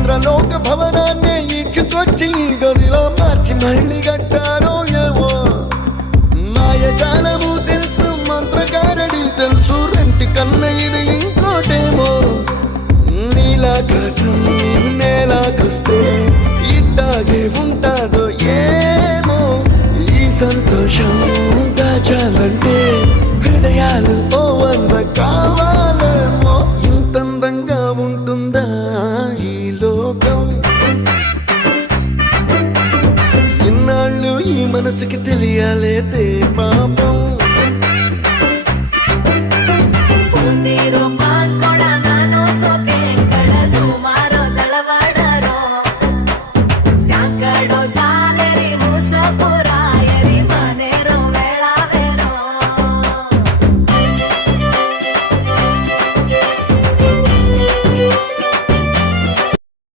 ఇంద్రలోక భవనాన్ని ఈడ్చుకొచ్చి గదిలో మార్చి మళ్ళీ కట్టారో ఏమో మాయజాలము తెలుసు మంత్రగారడి తెలుసు రెంటి కన్న ఇది ఇంకోటేమో నీలాకాశం నేలాకొస్తే ఇట్టాగే ఉంటాదో ఏమో ఈ సంతోషం దాచాలంటే హృదయాలు ఓ వంద కావాలేమో ఇంతందంగా ఉంటుందా ఈ లోకం ఇన్నాళ్ళు ఈ మనసుకి తెలియాలేదే పాపం